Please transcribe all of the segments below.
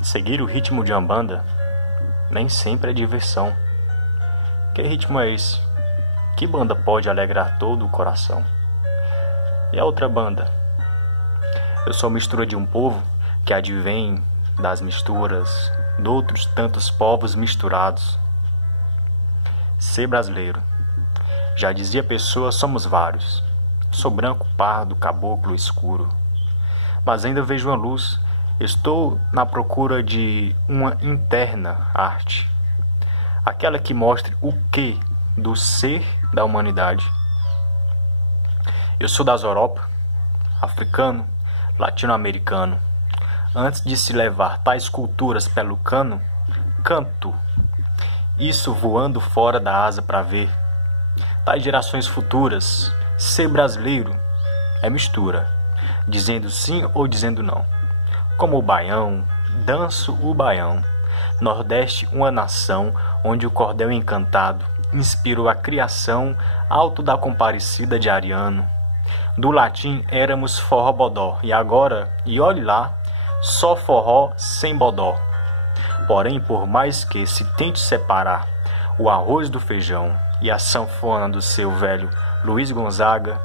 Seguir o ritmo de uma banda nem sempre é diversão. Que ritmo é esse? Que banda pode alegrar todo o coração? E a outra banda? Eu sou mistura de um povo que advém das misturas de outros tantos povos misturados. Ser brasileiro. Já dizia Pessoa, somos vários. Sou branco, pardo, caboclo, escuro. Mas ainda vejo uma luz. Estou na procura de uma interna arte. Aquela que mostre o que do ser da humanidade. Eu sou das Europa, africano, latino-americano. Antes de se levar tais culturas pelo cano, canto. Isso voando fora da asa para ver. Tais gerações futuras, ser brasileiro é mistura, dizendo sim ou dizendo não. Como o baião, danço o baião. Nordeste, uma nação onde o cordel encantado inspirou a criação alto da comparecida de Ariano. Do latim éramos forró-bodó, e agora, e olhe lá, só forró sem bodó. Porém, por mais que se tente separar o arroz do feijão e a sanfona do seu velho Luiz Gonzaga,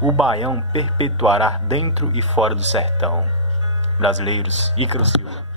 o baião perpetuará dentro e fora do sertão. Brasileiros, Ícaro Silva.